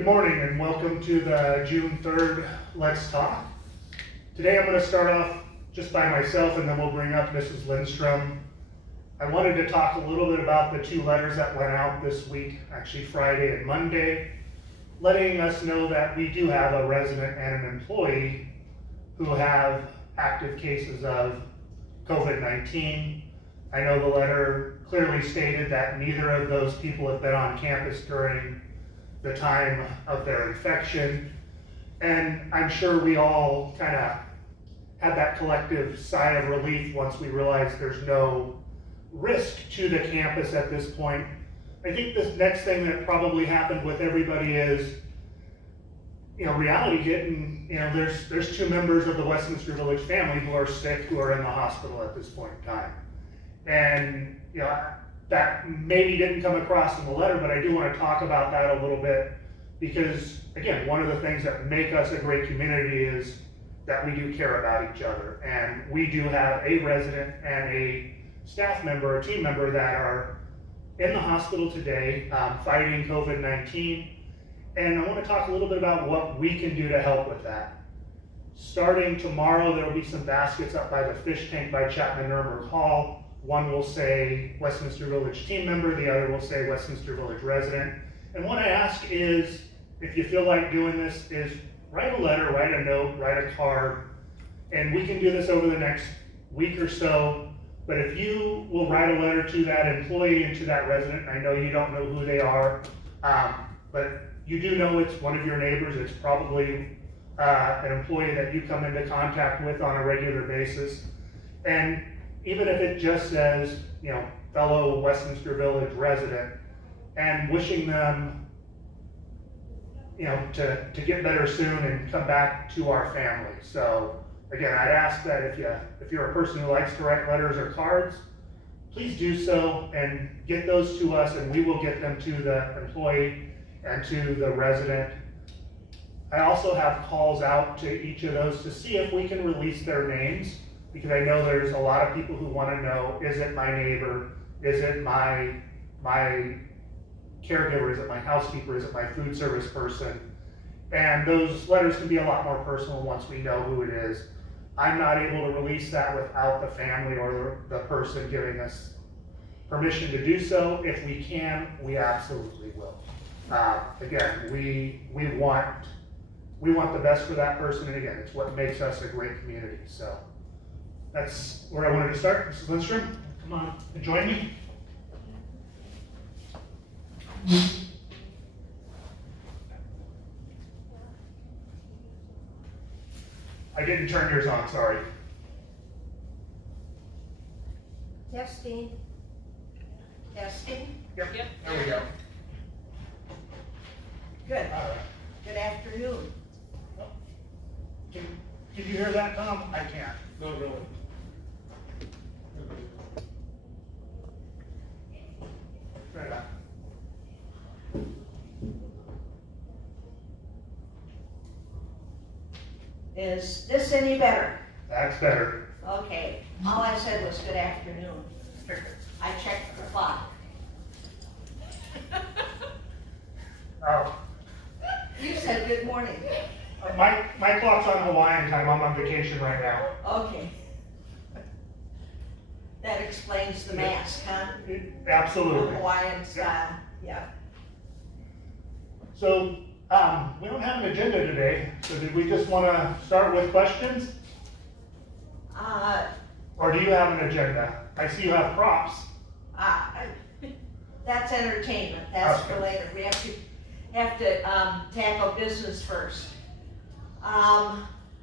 Good morning and welcome to the June 3rd Let's Talk. Today I'm going to start off just by myself and then we'll bring up Mrs. Lindstrom. I wanted to talk a little bit about the two letters that went out this week, actually Friday and Monday, letting us know that we do have a resident and an employee who have active cases of COVID-19. I know the letter clearly stated that neither of those people have been on campus during the time of their infection. And I'm sure we all kind of had that collective sigh of relief once we realized there's no risk to the campus at this point. I think the next thing that probably happened with everybody is, reality hit, and there's two members of the Westminster Village family who are sick, who are in the hospital at this point in time. And that maybe didn't come across in the letter, but I do want to talk about that a little bit because, again, one of the things that make us a great community is that we do care about each other. And we do have a resident and a staff member, a team member that are in the hospital today fighting COVID-19. And I want to talk a little bit about what we can do to help with that. Starting tomorrow, there will be some baskets up by the fish tank by Chapman-Nuremberg Hall. One will say Westminster Village team member, the other will say Westminster Village resident. And what I ask is, if you feel like doing this, is write a letter, write a note, write a card, and we can do this over the next week or so. But if you will write a letter to that employee and to that resident, I know you don't know who they are, but you do know it's one of your neighbors, it's probably an employee that you come into contact with on a regular basis. And even if it just says, fellow Westminster Village resident, and wishing them, to get better soon and come back to our family. So again, I'd ask that if you're a person who likes to write letters or cards, please do so and get those to us, and we will get them to the employee and to the resident. I also have calls out to each of those to see if we can release their names, because I know there's a lot of people who want to know, is it my neighbor? Is it my caregiver? Is it my housekeeper? Is it my food service person? And those letters can be a lot more personal once we know who it is. I'm not able to release that without the family or the person giving us permission to do so. If we can, we absolutely will. Again, we want the best for that person, and again, it's what makes us a great community. So that's where I wanted to start. Mrs. Lindstrom, come on and join me. I didn't turn yours on, sorry. Testing. Yep. There we go. Good. All right. Good afternoon. Can you hear that, Tom? I can't. Not really. Try that. Is this any better? That's better. Okay. All I said was good afternoon. I checked the clock. Oh, You said good morning. my clock's on Hawaiian time. I'm on vacation right now. Okay. That explains the mask, huh? Absolutely. Hawaiian style. Yeah. So we don't have an agenda today. So did we just want to start with questions? Or do you have an agenda? I see you have props. That's entertainment. That's for Okay. later. We have to tackle business first.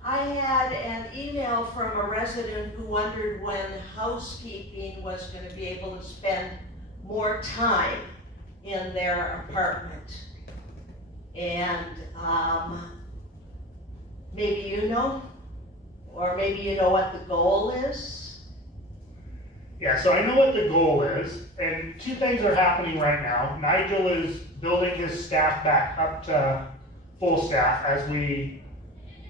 I had an email from a resident who wondered when housekeeping was going to be able to spend more time in their apartment. And maybe you know, or maybe you know what the goal is. Yeah, so I know what the goal is, and two things are happening right now. Nigel is building his staff back up to full staff as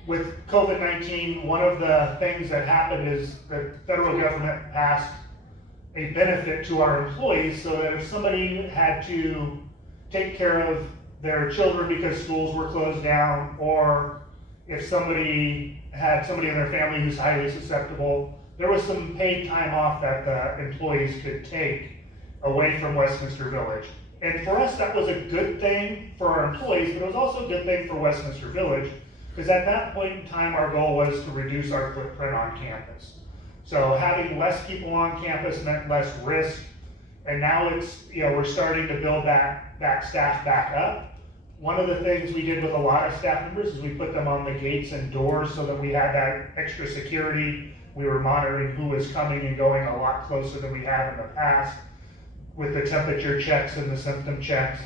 with COVID-19, one of the things that happened is the federal government passed a benefit to our employees so that if somebody had to take care of their children because schools were closed down, or if somebody had somebody in their family who's highly susceptible, there was some paid time off that the employees could take away from Westminster Village. And for us, that was a good thing for our employees, but it was also a good thing for Westminster Village, because at that point in time, our goal was to reduce our footprint on campus. So having less people on campus meant less risk, and now it's, we're starting to build that staff back up. One of the things we did with a lot of staff members is we put them on the gates and doors so that we had that extra security. We were monitoring who was coming and going a lot closer than we had in the past, with the temperature checks and the symptom checks.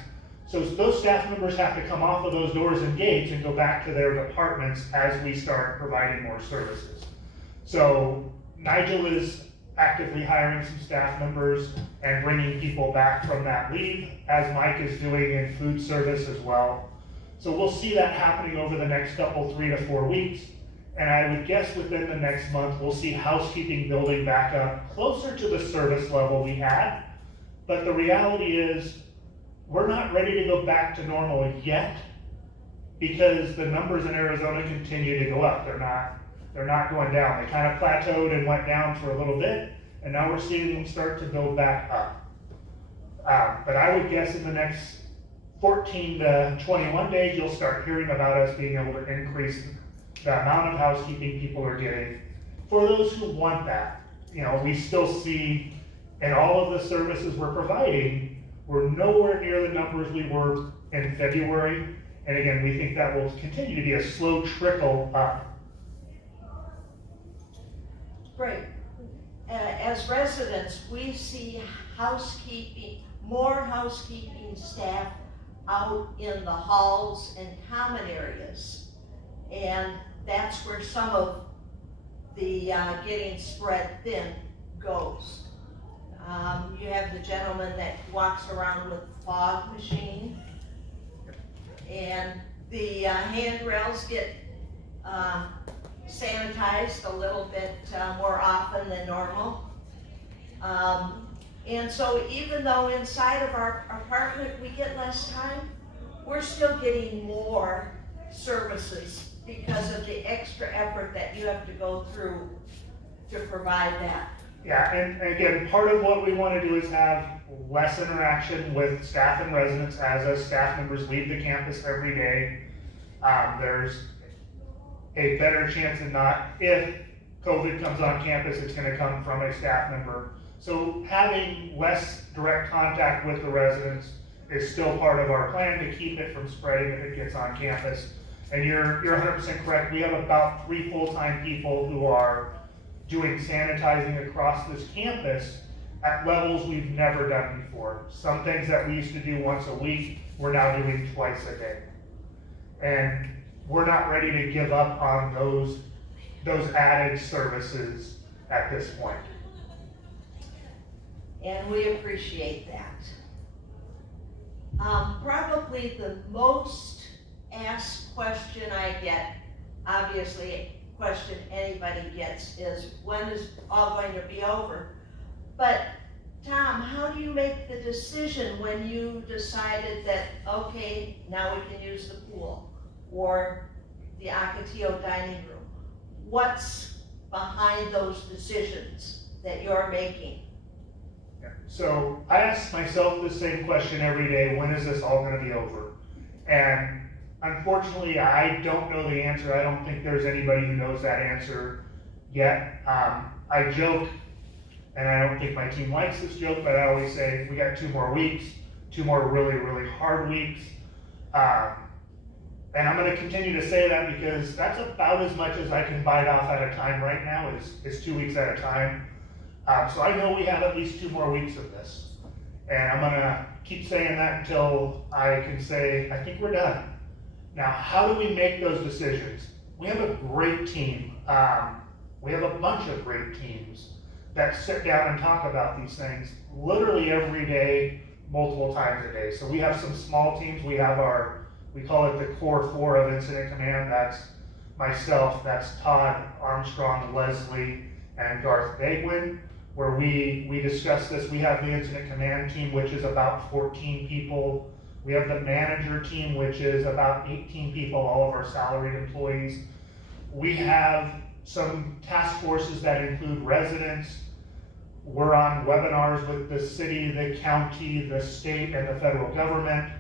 So those staff members have to come off of those doors and gates and go back to their departments as we start providing more services. So Nigel is actively hiring some staff members and bringing people back from that leave, as Mike is doing in food service as well. So we'll see that happening over the next couple, 3 to 4 weeks. And I would guess within the next month, we'll see housekeeping building back up closer to the service level we had. But the reality is, we're not ready to go back to normal yet, because the numbers in Arizona continue to go up. They're not going down. They kind of plateaued and went down for a little bit, and now we're seeing them start to build back up. But I would guess in the next 14 to 21 days, you'll start hearing about us being able to increase the amount of housekeeping people are getting. For those who want that, we still see in all of the services we're providing, we're nowhere near the numbers we were in February. And again, we think that will continue to be a slow trickle up. Great. As residents, we see more housekeeping staff out in the halls and common areas. And that's where some of the getting spread thin goes. You have the gentleman that walks around with the fog machine, and the handrails get sanitized a little bit more often than normal. And so even though inside of our apartment we get less time, we're still getting more services because of the extra effort that you have to go through to provide that. Yeah, and again, part of what we want to do is have less interaction with staff and residents as us staff members leave the campus every day. There's a better chance than not, if COVID comes on campus, it's going to come from a staff member. So having less direct contact with the residents is still part of our plan to keep it from spreading if it gets on campus. And you're 100% correct. We have about 3 full-time people who are doing sanitizing across this campus at levels we've never done before. Some things that we used to do once a week, we're now doing twice a day. And we're not ready to give up on those added services at this point. And we appreciate that. Probably the most asked question I get, obviously a question anybody gets, is when is all going to be over? But Tom, how do you make the decision when you decided that, okay, now we can use the pool or the Ocotillo dining room? What's behind those decisions that you're making? Yeah. So I ask myself the same question every day: when is this all going to be over? And unfortunately, I don't know the answer. I don't think there's anybody who knows that answer yet. I joke, and I don't think my team likes this joke, but I always say we got 2 more weeks, 2 more really, really hard weeks. And I'm going to continue to say that because that's about as much as I can bite off at a time right now, is 2 weeks at a time. So I know we have at least 2 more weeks of this. And I'm going to keep saying that until I can say, I think we're done. Now, how do we make those decisions? We have a great team. We have a bunch of great teams that sit down and talk about these things literally every day, multiple times a day. So we have some small teams. We have we call it the Core 4 of Incident Command. That's myself, that's Todd Armstrong, Leslie, and Garth Bagwin, where we discuss this. We have the Incident Command team, which is about 14 people We have the manager team, which is about 18 people, all of our salaried employees. We have some task forces that include residents. We're on webinars with the city, the county, the state, and the federal government.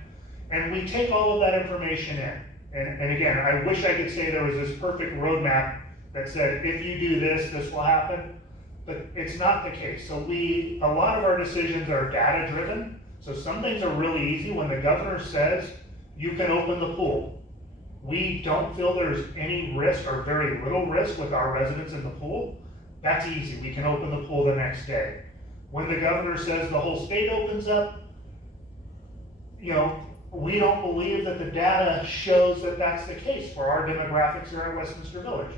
And we take all of that information in. And again, I wish I could say there was this perfect roadmap that said, if you do this, this will happen. But it's not the case. So a lot of our decisions are data driven. So some things are really easy. When the governor says you can open the pool, we don't feel there's any risk or very little risk with our residents in the pool. That's easy. We can open the pool the next day. When the governor says the whole state opens up, we don't believe that the data shows that that's the case for our demographics here at Westminster Village.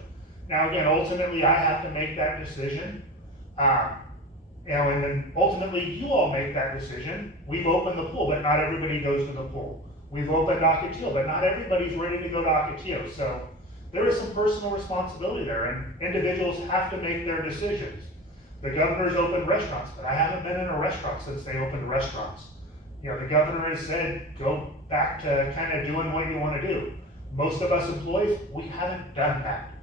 Now again, ultimately I have to make that decision. And then ultimately you all make that decision. We've opened the pool, but not everybody goes to the pool. We've opened Ocotillo, but not everybody's ready to go to Ocotillo. So there is some personal responsibility there, and individuals have to make their decisions. The governor's opened restaurants, but I haven't been in a restaurant since they opened restaurants. The governor has said, go back to kind of doing what you want to do. Most of us employees, we haven't done that.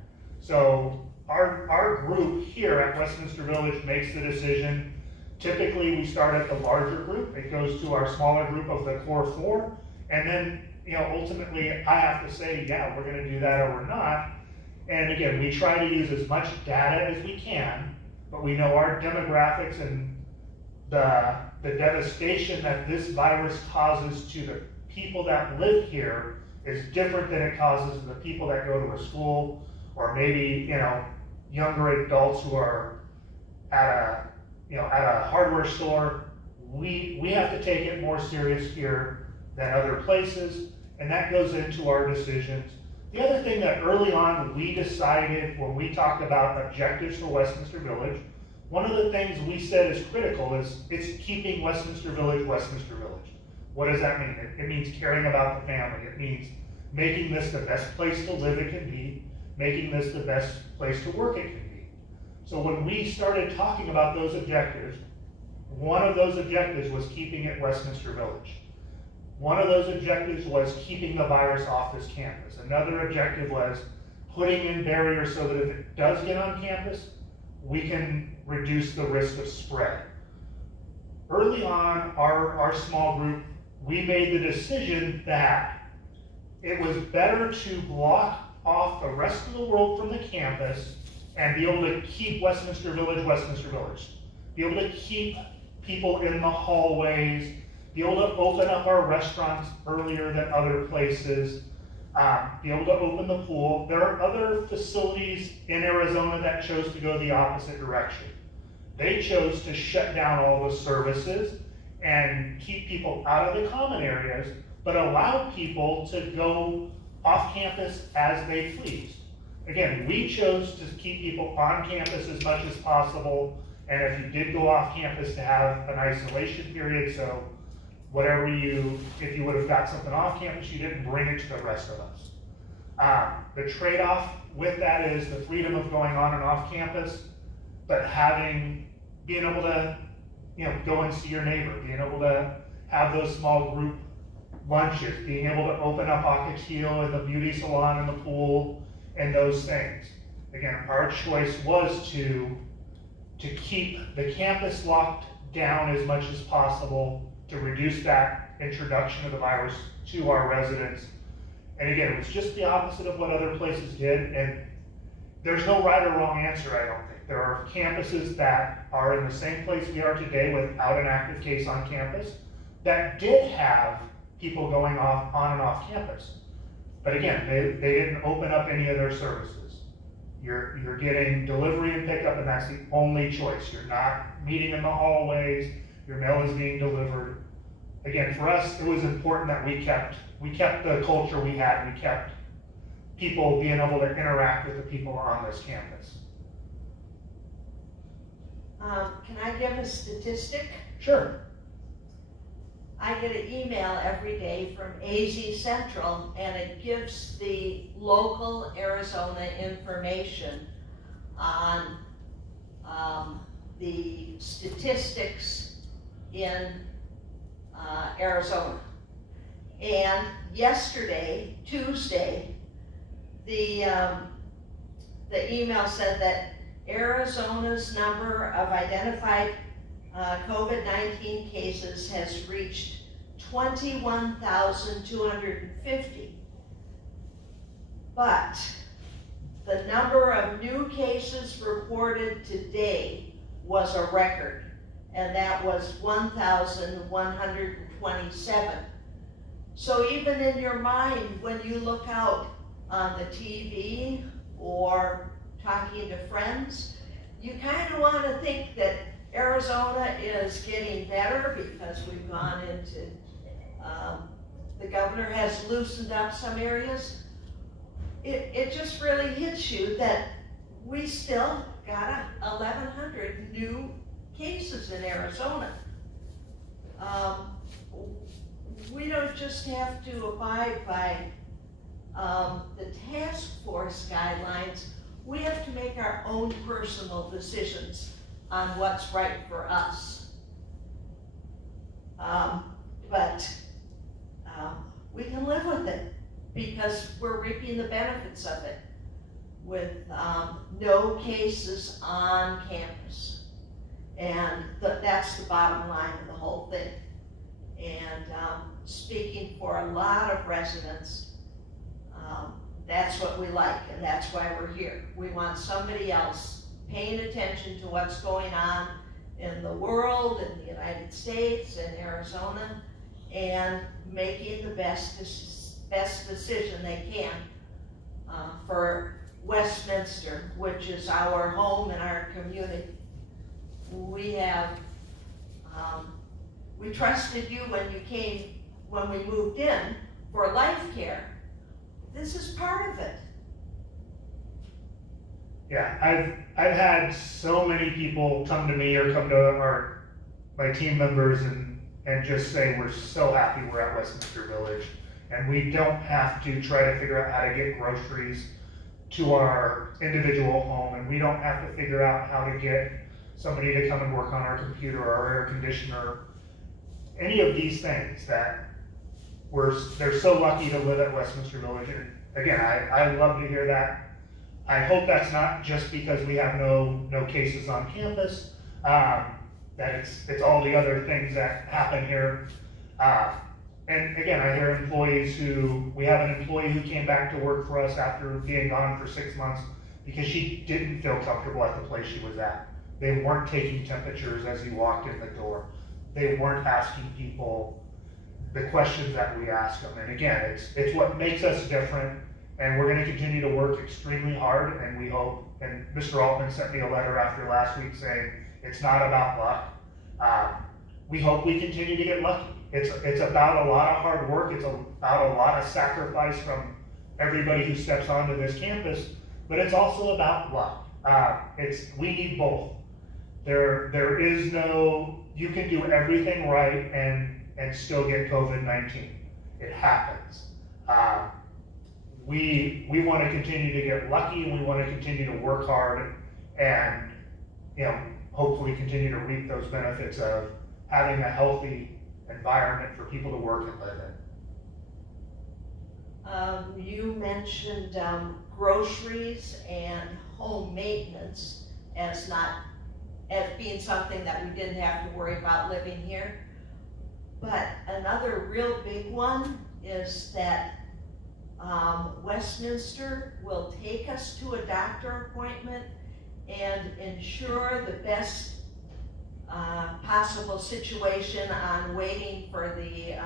So our group here at Westminster Village makes the decision. Typically, we start at the larger group. It goes to our smaller group of the core 4. And then, ultimately, I have to say, yeah, we're going to do that or we're not. And again, we try to use as much data as we can, but we know our demographics and the devastation that this virus causes to the people that live here is different than it causes to the people that go to a school, or maybe, younger adults who are at a hardware store. We have to take it more serious here than other places, and that goes into our decisions. The other thing that early on we decided when we talked about objectives for Westminster Village, one of the things we said is critical is it's keeping Westminster Village, Westminster Village. What does that mean? It means caring about the family. It means making this the best place to live it can be, making this the best place to work it can be. So when we started talking about those objectives, one of those objectives was keeping it Westminster Village. One of those objectives was keeping the virus off this campus. Another objective was putting in barriers so that if it does get on campus, we can reduce the risk of spread. Early on, our small group, we made the decision that it was better to block off the rest of the world from the campus and be able to keep Westminster Village, Westminster Village. Be able to keep people in the hallways, be able to open up our restaurants earlier than other places, be able to open the pool. There are other facilities in Arizona that chose to go the opposite direction. They chose to shut down all the services and keep people out of the common areas, but allow people to go off campus as they pleased. Again, we chose to keep people on campus as much as possible, and if you did go off campus, to have an isolation period, so if you would have got something off campus, you didn't bring it to the rest of us. The trade-off with that is the freedom of going on and off campus, but being able to, go and see your neighbor, being able to have those small group lunches, being able to open up Ocotillo and the beauty salon and the pool and those things. Again, our choice was to keep the campus locked down as much as possible, to reduce that introduction of the virus to our residents. And again, it was just the opposite of what other places did, and there's no right or wrong answer, I don't think. There are campuses that are in the same place we are today without an active case on campus that did have people going on and off campus. But again, they didn't open up any of their services. You're getting delivery and pickup, and that's the only choice. You're not meeting in the hallways, your mail is being delivered. Again, for us, it was important that we kept the culture we had. We kept people being able to interact with the people on this campus. Can I give a statistic? Sure. I get an email every day from AZ Central, and it gives the local Arizona information on the statistics in Arizona. And yesterday, Tuesday, the email said that Arizona's number of identified COVID-19 cases has reached 21,250. But the number of new cases reported today was a record, and that was 1,127. So even in your mind, when you look out on the TV or talking to friends, you kind of want to think that Arizona is getting better because we've gone into, the governor has loosened up some areas. It just really hits you that we still got 1,100 new cases in Arizona. We don't just have to abide by the task force guidelines, we have to make our own personal decisions on what's right for us. But we can live with it because we're reaping the benefits of it with no cases on campus. And that's the bottom line of the whole thing. And speaking for a lot of residents, that's what we like, and that's why we're here. We want somebody else paying attention to what's going on in the world, in the United States, in Arizona, and making the best decision they can for Westminster, which is our home and our community. We have, we trusted you when you came, when we moved in for life care. This is part of it. Yeah, I've had so many people come to me or come to my team members and just say we're so happy we're at Westminster Village and we don't have to try to figure out how to get groceries to our individual home, and we don't have to figure out how to get somebody to come and work on our computer or our air conditioner. Any of these things that they're so lucky to live at Westminster Village. And again, I love to hear that. I hope that's not just because we have no cases on campus, that it's all the other things that happen here. And again, I hear we have an employee who came back to work for us after being gone for 6 months because she didn't feel comfortable at the place she was at. They weren't taking temperatures as you walked in the door. They weren't asking people the questions that we ask them. And again, it's what makes us different, and we're going to continue to work extremely hard, and we hope, and Mr. Altman sent me a letter after last week saying it's not about luck. We hope we continue to get lucky. It's about a lot of hard work. It's about a lot of sacrifice from everybody who steps onto this campus, but it's also about luck. We need both. There is no, you can do everything right and still get COVID-19. It happens. We want to continue to get lucky, and we want to continue to work hard and hopefully continue to reap those benefits of having a healthy environment for people to work and live in. You mentioned groceries and home maintenance as being something that we didn't have to worry about living here. But another real big one is that Westminster will take us to a doctor appointment and ensure the best possible situation on waiting for the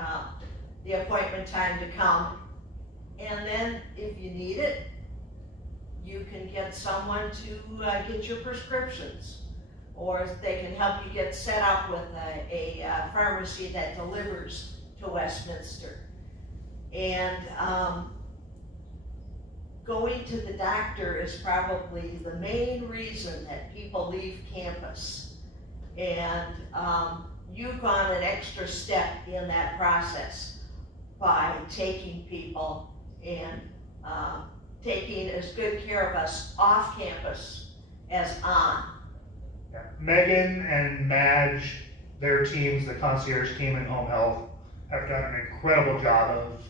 appointment time to come. And then if you need it, you can get someone to get your prescriptions, or they can help you get set up with a pharmacy that delivers to Westminster. And going to the doctor is probably the main reason that people leave campus. And you've gone an extra step in that process by taking people and taking as good care of us off campus as on. Yeah. Megan and Madge, their teams, the concierge team and home health, have done an incredible job of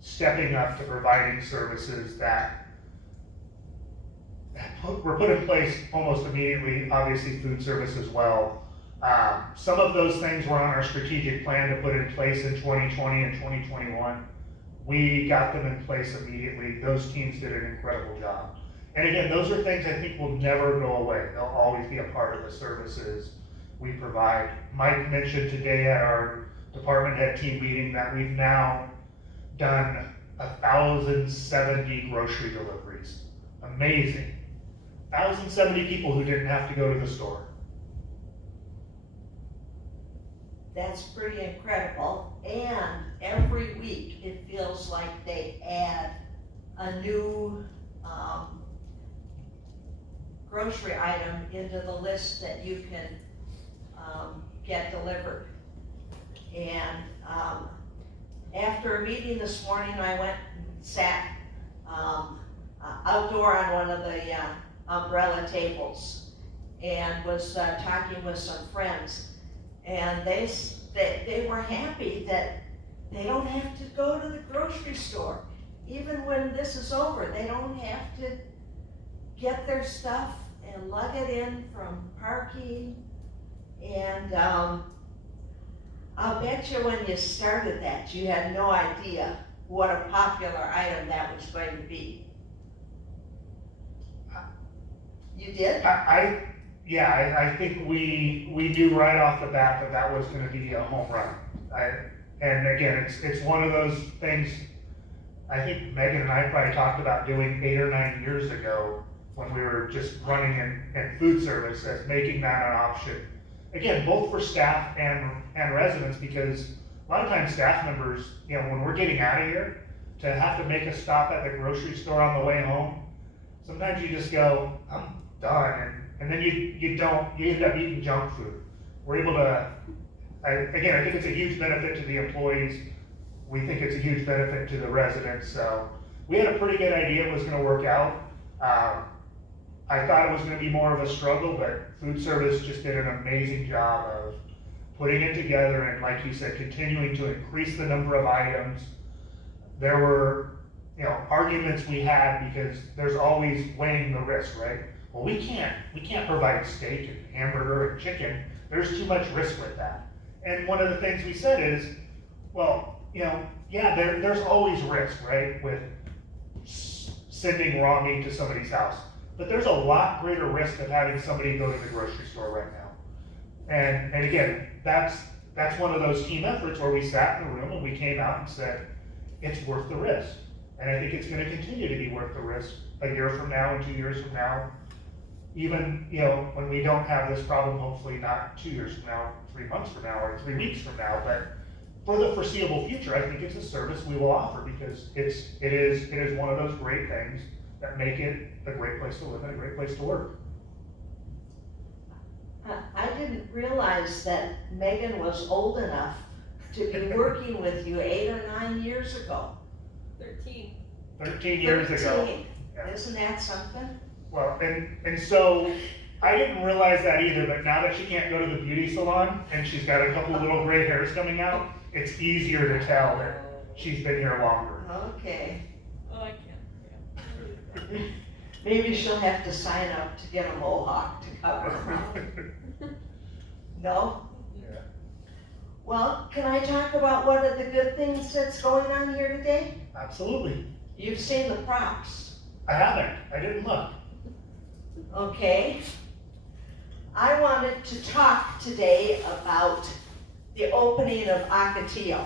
stepping up to providing services that were put in place almost immediately, obviously food service as well. Some of those things were on our strategic plan to put in place in 2020 and 2021. We got them in place immediately. Those teams did an incredible job. And again, those are things I think will never go away. They'll always be a part of the services we provide. Mike mentioned today at our department head team meeting that we've now done 1,070 grocery deliveries. Amazing. 1,070 people who didn't have to go to the store. That's pretty incredible. And every week, it feels like they add a new grocery item into the list that you can get delivered. And after a meeting this morning, I went and sat outdoor on one of the umbrella tables and was talking with some friends. And they were happy that they don't have to go to the grocery store. Even when this is over, they don't have to get their stuff and lug it in from parking. And I'll bet you when you started that, you had no idea what a popular item that was going to be. You did? I think we knew right off the bat that was going to be a home run. And again, it's one of those things. I think Megan and I probably talked about doing 8 or 9 years ago when we were just running in food service, as making that an option. Again, both for staff and residents, because a lot of times staff members, when we're getting out of here, to have to make a stop at the grocery store on the way home, sometimes you just go, I'm done, and then you end up eating junk food. We're able to, I think it's a huge benefit to the employees. We think it's a huge benefit to the residents. So we had a pretty good idea it was going to work out. I thought it was going to be more of a struggle, but food service just did an amazing job of putting it together and, like you said, continuing to increase the number of items. There were, arguments we had because there's always weighing the risk, right? Well, we can't provide steak and hamburger and chicken. There's too much risk with that. And one of the things we said is, well, there's always risk, right, with sending raw meat to somebody's house. But there's a lot greater risk of having somebody go to the grocery store right now. And again, that's one of those team efforts where we sat in the room and we came out and said, it's worth the risk. And I think it's going to continue to be worth the risk a year from now and 2 years from now. Even, when we don't have this problem, hopefully not 2 years from now, 3 months from now, or 3 weeks from now, but for the foreseeable future, I think it's a service we will offer because it is one of those great things that make it a great place to live and a great place to work. I didn't realize that Megan was old enough to be working with you 8 or 9 years ago. 13. 13 years ago. Yeah. Isn't that something? Well, and so I didn't realize that either, but now that she can't go to the beauty salon and she's got a couple little gray hairs coming out, it's easier to tell that she's been here longer. Okay. Oh, I can't. Yeah. Maybe she'll have to sign up to get a mohawk to cover her. No? Yeah. Well, can I talk about one of the good things that's going on here today? Absolutely. You've seen the props. I haven't. I didn't look. Okay. I wanted to talk today about the opening of Ocotillo.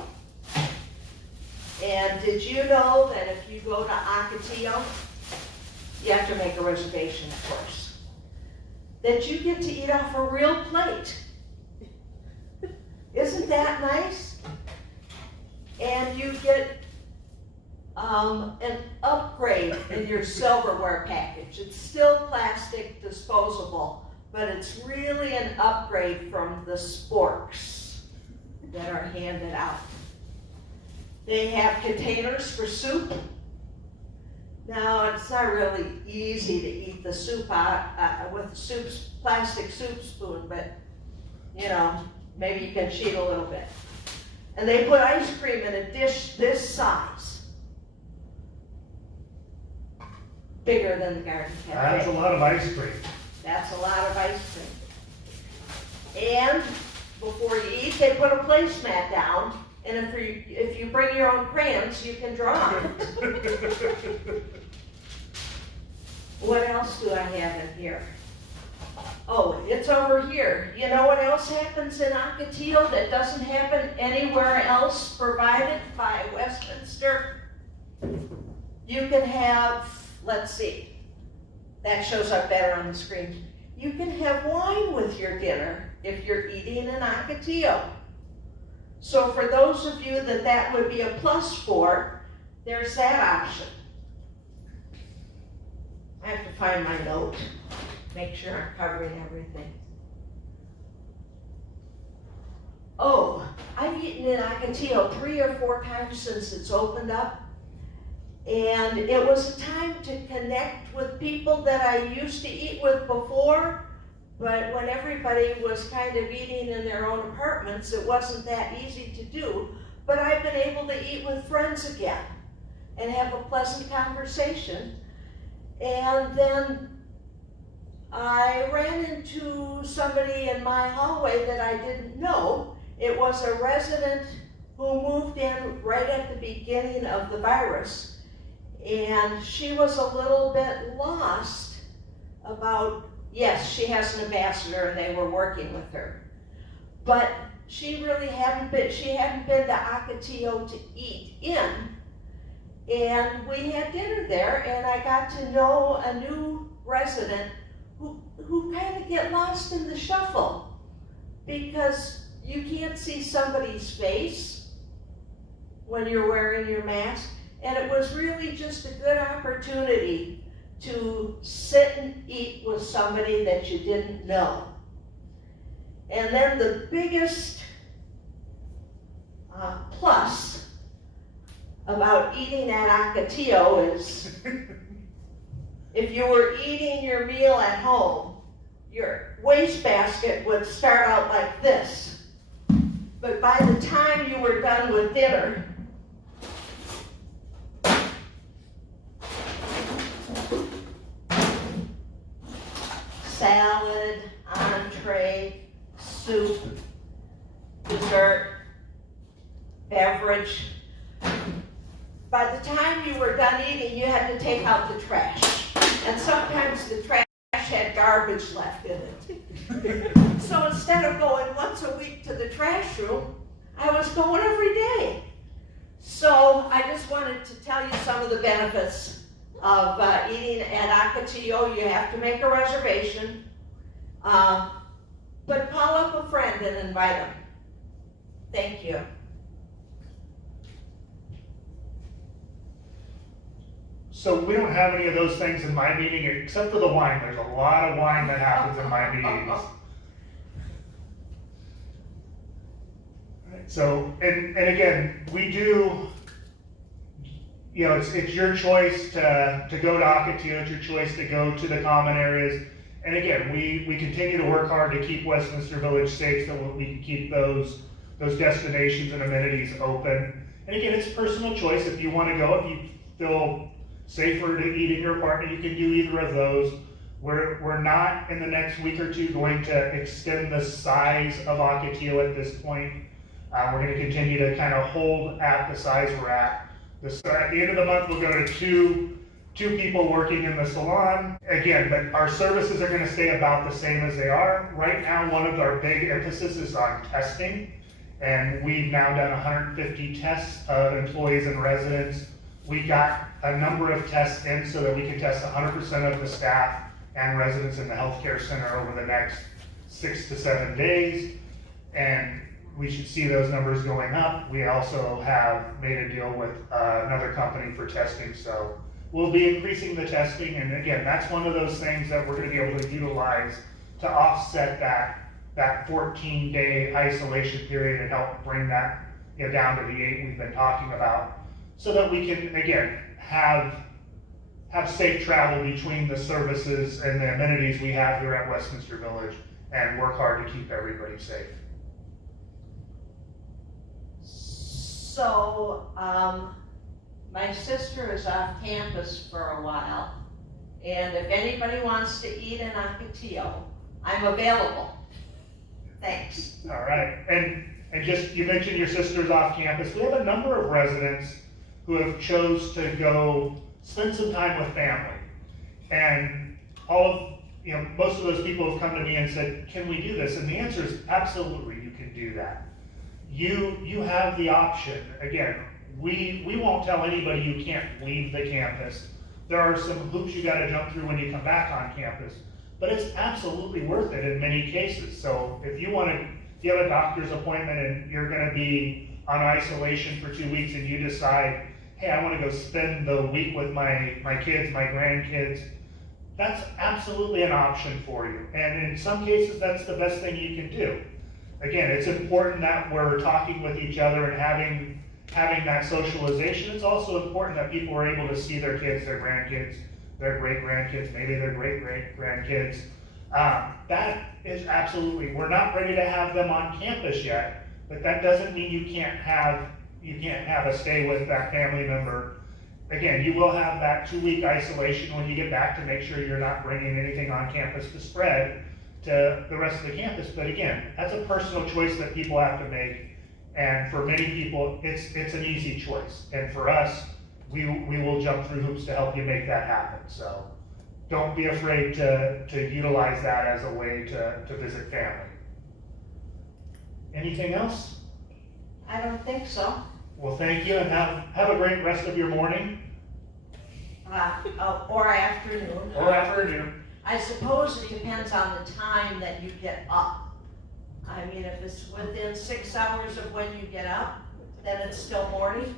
And did you know that if you go to Ocotillo, you have to make a reservation, of course, that you get to eat off a real plate? Isn't that nice? And you get an upgrade in your silverware package. It's still plastic, disposable, but it's really an upgrade from the sporks that are handed out. They have containers for soup. Now, it's not really easy to eat the soup out with plastic soup spoon, but maybe you can cheat a little bit. And they put ice cream in a dish this size. Bigger than the Garden That's a Cafe. lot of ice cream. That's a lot of ice cream. And before you eat, they put a placemat down, and if you bring your own crayons, you can draw on it. What else do I have in here? Oh, it's over here. You know what else happens in Ocotillo that doesn't happen anywhere else provided by Westminster? You can have, let's see, that shows up better on the screen. You can have wine with your dinner if you're eating in Ocotillo. So for those of you that would be a plus for, there's that option. I have to find my note, make sure I'm covering everything. Oh, I've eaten in Ocotillo 3 or 4 times since it's opened up. And it was a time to connect with people that I used to eat with before, but when everybody was kind of eating in their own apartments, it wasn't that easy to do. But I've been able to eat with friends again and have a pleasant conversation. And then I ran into somebody in my hallway that I didn't know. It was a resident who moved in right at the beginning of the virus. And she was a little bit lost about, yes, she has an ambassador and they were working with her. But she really hadn't been to Ocotillo to eat in. And we had dinner there, and I got to know a new resident who kind of get lost in the shuffle because you can't see somebody's face when you're wearing your mask. And it was really just a good opportunity to sit and eat with somebody that you didn't know. And then the biggest plus about eating at Ocotillo is if you were eating your meal at home, your wastebasket would start out like this. But by the time you were done with dinner, salad, entree, soup, dessert, beverage. By the time you were done eating, you had to take out the trash. And sometimes the trash had garbage left in it. So instead of going once a week to the trash room, I was going every day. So I just wanted to tell you some of the benefits of eating at Ocotillo. You have to make a reservation, but call up a friend and invite them. Thank you. So we don't have any of those things in my meeting, except for the wine. There's a lot of wine that happens in my meetings. Right, so, and again, we do, you know, it's your choice to go to Ocotillo, it's your choice to go to the common areas. And again, we continue to work hard to keep Westminster Village safe so we can keep those destinations and amenities open. And again, it's personal choice. If you want to go, if you feel safer to eat in your apartment, you can do either of those. We're not in the next week or two going to extend the size of Ocotillo at this point. We're going to continue to kind of hold at the size we're at. So at the end of the month, we'll go to two people working in the salon. Again, but our services are going to stay about the same as they are. Right now, one of our big emphasis is on testing. And we've now done 150 tests of employees and residents. We got a number of tests in so that we can test 100% of the staff and residents in the healthcare center over the next 6 to 7 days. And we should see those numbers going up. We also have made a deal with another company for testing. So we'll be increasing the testing. And again, that's one of those things that we're going to be able to utilize to offset that 14-day isolation period and help bring that down to the 8 we've been talking about, so that we can, again, have safe travel between the services and the amenities we have here at Westminster Village and work hard to keep everybody safe. So, my sister is off campus for a while, and if anybody wants to eat an ocotillo, I'm available. Thanks. All right, and just, you mentioned your sister's off campus. We have a number of residents who have chose to go spend some time with family. And most of those people have come to me and said, can we do this? And the answer is absolutely, you can do that. You have the option. Again, we won't tell anybody you can't leave the campus. There are some hoops you gotta jump through when you come back on campus, but it's absolutely worth it in many cases. So if you have a doctor's appointment and you're gonna be on isolation for 2 weeks and you decide, hey, I wanna go spend the week with my kids, my grandkids, that's absolutely an option for you. And in some cases, that's the best thing you can do. Again, it's important that we're talking with each other and having that socialization. It's also important that people are able to see their kids, their grandkids, their great-grandkids, maybe their great-great-grandkids. That is absolutely, we're not ready to have them on campus yet, but that doesn't mean you can't have a stay with that family member. Again, you will have that 2-week isolation when you get back to make sure you're not bringing anything on campus to spread to the rest of the campus. But again, that's a personal choice that people have to make. And for many people, it's an easy choice. And for us, we will jump through hoops to help you make that happen. So don't be afraid to utilize that as a way to visit family. Anything else? I don't think so. Well, thank you, and have a great rest of your morning. Or afternoon. Or afternoon. I suppose it depends on the time that you get up. I mean, if it's within 6 hours of when you get up, then it's still morning.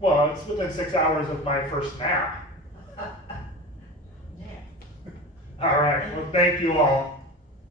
Well, it's within 6 hours of my first nap. Yeah. All right, well, thank you all.